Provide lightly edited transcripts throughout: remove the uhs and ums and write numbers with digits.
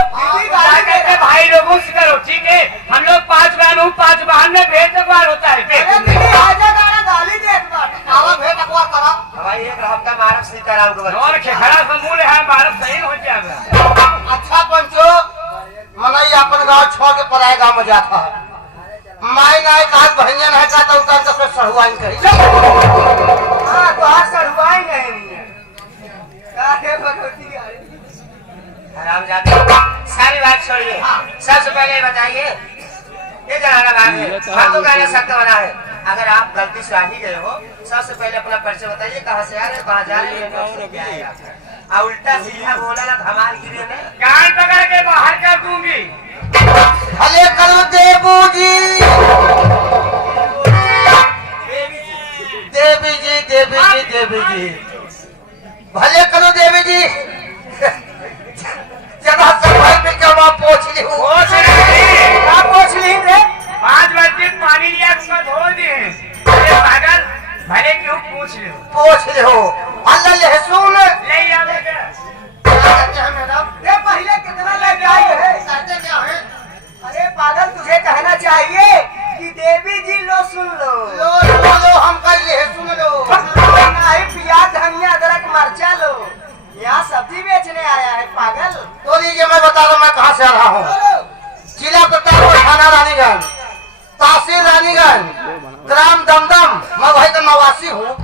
भाई लोगों से करो, ठीक है? हम लोग 5 बहन हूँ, 5 बहन में भेद अखबार होता है। भाई एक हफ्ता मारक सीताराम को और खेखड़ा समूल है, मारक सही हो जाएगा। अच्छा पंचो, मनई अपन गाँव छोड़ के पराए गाँव में जाता है। माई नाई काज बहनियन है का तो उतर तो सड़ुआई कही। हां तो आज सड़ुआई नहीं है। काहे भगवती आराम जाते सारी बात छोड़िए। सबसे पहले बताइए, ये जनाना भाग है, हम तो गाना सख्त बना है। अगर आप गलती से आ ही गए हो, सबसे पहले अपना परिचय बताइए, कहाँ से आ रहे, कहाँ जा रहे हैं। और उल्टा सीधा बोला ना धमाल गिरे में कान पकड़ के बाहर कर दूंगी। भले करो देबू जी, देवी जी, देवी जी, देवी जी, भले करो देवी जी। जरा सब भाई मिल के वहाँ पहुँच ली हूँ। पूछ ली रे 5 बजे पानी लिया धो दिए। अरे पागल, भले क्यों पूछ लो, पहुँच ले हो। अल्लाह लहसुन ले आवे क्या? ये पहले कितना लेके आई है? अरे पागल, तुझे कहना चाहिए कि देवी जी लो सुन लो। लो हम कह लहसुन लो। नहीं, प्याज धनिया अदरक मरचा लो। यहाँ सब्जी बेचने आया है पागल। तो लीजिए मैं बता रहा हूँ मैं कहाँ से आ रहा हूँ। जिला प्रतापगढ़, थाना रानीगंज, तहसील रानीगंज, ग्राम दमदम, मैं वही का निवासी हूँ।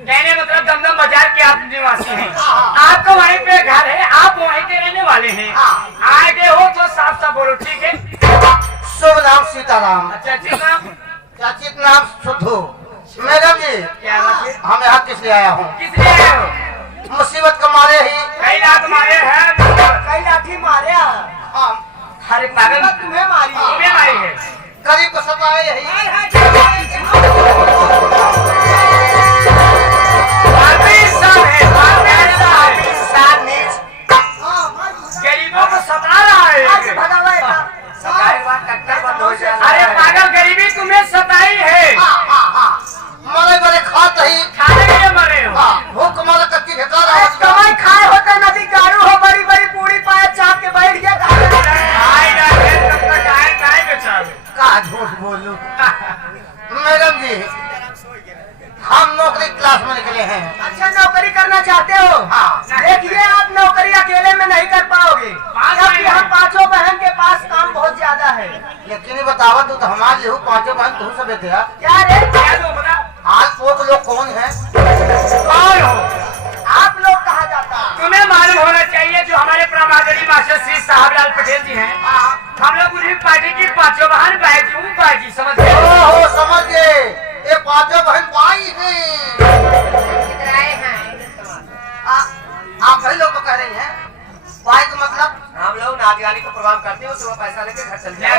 कहने मतलब दमदम बाजार के आप निवासी हैं। आपका वहीं पे घर है, आप वहीं के रहने वाले हैं। आगे हो तो साफ साफ बोलो, ठीक है? शुभ नाम सीताराम, अच्छा ठीक नाम, चाचित नाम सुधू। मैडम जी, क्या बात है? हम यहाँ किस लिए आया हूँ? किस लिए आए हो? मुसीबत का मारे ही कई लाख मारे हैं, कई लाठी मारे। हम अरे पागल तुम्हें मारी है। तुम्हें मारी है। गरीब को सताए यही। गरीबों को सता रहा है। अरे पागल, गरीबी तुम्हें सताई है। मरे बड़े खात ही खाने के लिए मरे हो। भूख मर कच्ची ढेका रहा कमाई खाए होता नदी गाड़ू हो, बड़ी बड़ी पूरी पाया चाप के बैठ गया। का झूठ बोलू। मैडम जी, हम नौकरी क्लास में निकले हैं। अच्छा, नौकरी करना चाहते हो? हाँ। देखिए, आप नौकरी अकेले में नहीं कर पाओगे, क्योंकि हम 5 बहन के पास काम बहुत ज्यादा है। लेकिन बतावा तू तो हमारे लिए 5 बहन तू सब देते यार। क्या रे? क्या दो बता? आज पोत लोग कौन है? कौन हो? आप लोग कहा जाता है? तुम्हें मालूम होना चाहिए, जो हमारे प्रामादरी मास्टर श्री साहबलाल पटेल जी हैं, हम लोग उन्हीं पार्टी की 5 बहन बाजी समझ गए? ओहो, समझ गए। ये 5 बहन भाई हैं। आप भाई लोग को कह रही हैं भाई का मतलब? हम लोग नाच गाने का प्रोग्राम करते हैं, सुबह पैसा लेके घर चलते हैं।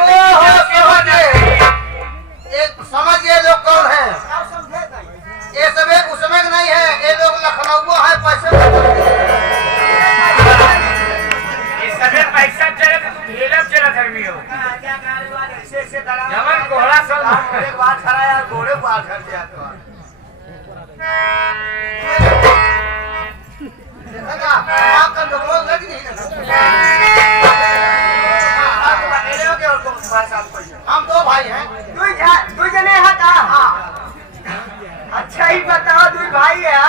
एक समझ गए लोग कौन है? ये सब एक उसमें नहीं है, ये लोग लखनऊ है। पैसे इस समय पैसा चले तो तुम ढेलक चला धर्मी हो। जमन कोहरा सब एक बार खड़ा यार, घोड़े पार कर दिया तो हम 2 भाई हैं। दू जने है का? अच्छा ही बताओ, 2 भाई है।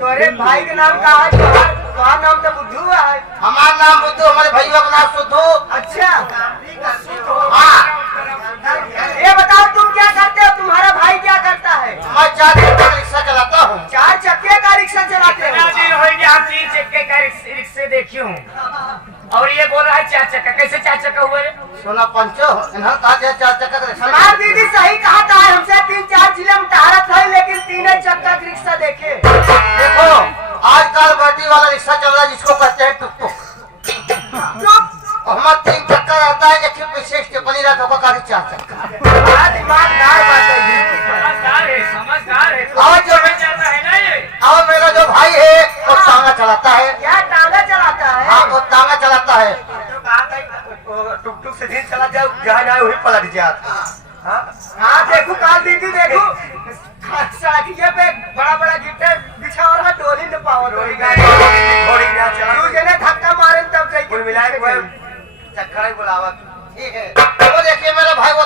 तोरे भाई का नाम का है? तुम्हारा नाम तो बुद्धू है। हमारा नाम बुद्धू, हमारे भैया का नाम सुद्धू। अच्छा, हाँ, ये बताओ तुम क्या करते हो? तुम्हारा भाई क्या करता है? मैं 4 चक्के का रिक्शा चलाता हूँ। 4 चक्के का रिक्शा चलाते हो? इतना दिन हो गया, हम 3 चक्के का रिक्शे देखी हूँ, और ये बोल रहा है 4 चक्का। कैसे 4 चक्का हुआ रे? सोना पंचो, इन्होंने कहा 4 चक्का का रिक्शा। हमार दीदी सही कहा था, हमसे 3-4 जिले में टहरत है, लेकिन 3 चक्का का रिक्शा देखे। देखो, आजकल बैटरी वाला रिक्शा चल रहा है, जिसको कहते हैं टुक टुक। हमारा 3 चक्का रहता है, एक पीछे स्टेपनी रहता होगा, काफी 4 चक्का। बड़ा दिमागदार बात है। समझदार है। और जो जाता है ना ये। और मेरा जो भाई है वो टांगा चलाता है। क्या टांगा चलाता है? हाँ, वो टांगा चलाता है। टुक टुक से दिन चला जाओ, जहाँ जाए वही पलट जाता। हाँ देखो, काल दीदी देखो, सड़किया पे बड़ा बड़ा गिट्टे बिछा और डोली न पावर। चाहिए। चक्कर बुलावत ठीक है, वो देखिए मेरे भाई वो